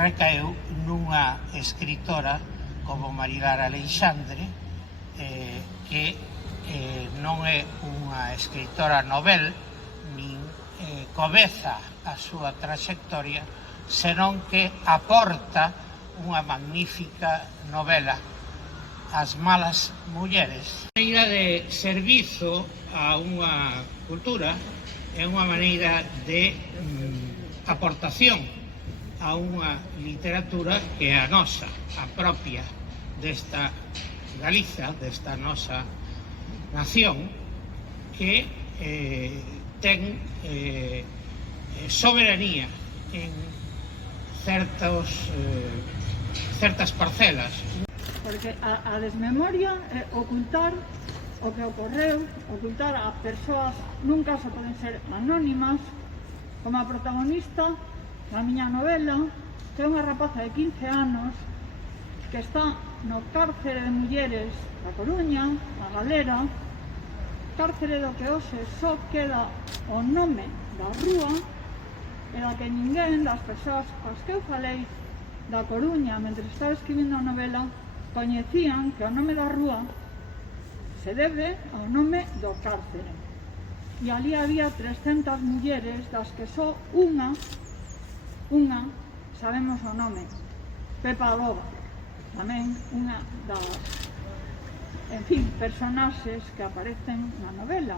recaeu nunha escritora como Marilar Aleixandre, que non é unha escritora novel, nin comeza a súa traxectoria, senón que aporta unha magnífica novela, As malas mulleres. A maneira de servizo a unha cultura é unha maneira de aportación a unha literatura que é a nosa, a propia desta Galiza, desta nosa nación, que ten soberanía en certas parcelas. Porque a desmemoria é ocultar o que ocorreu, ocultar a persoas, nun caso poden ser anónimas, como a protagonista da miña novela, que é unha rapaza de 15 anos que está no cárcere de mulleres da Coruña, na Galera, cárcere do que hoxe só queda o nome da rúa e da que ninguén das persoas coas que eu falei da Coruña mentre estaba escribindo a novela coñecían que o nome da rúa se debe ao nome do cárcere. E ali había 300 mulleres das que só unha sabemos o nome, Pepa Loba, tamén unha das, en fin, personaxes que aparecen na novela.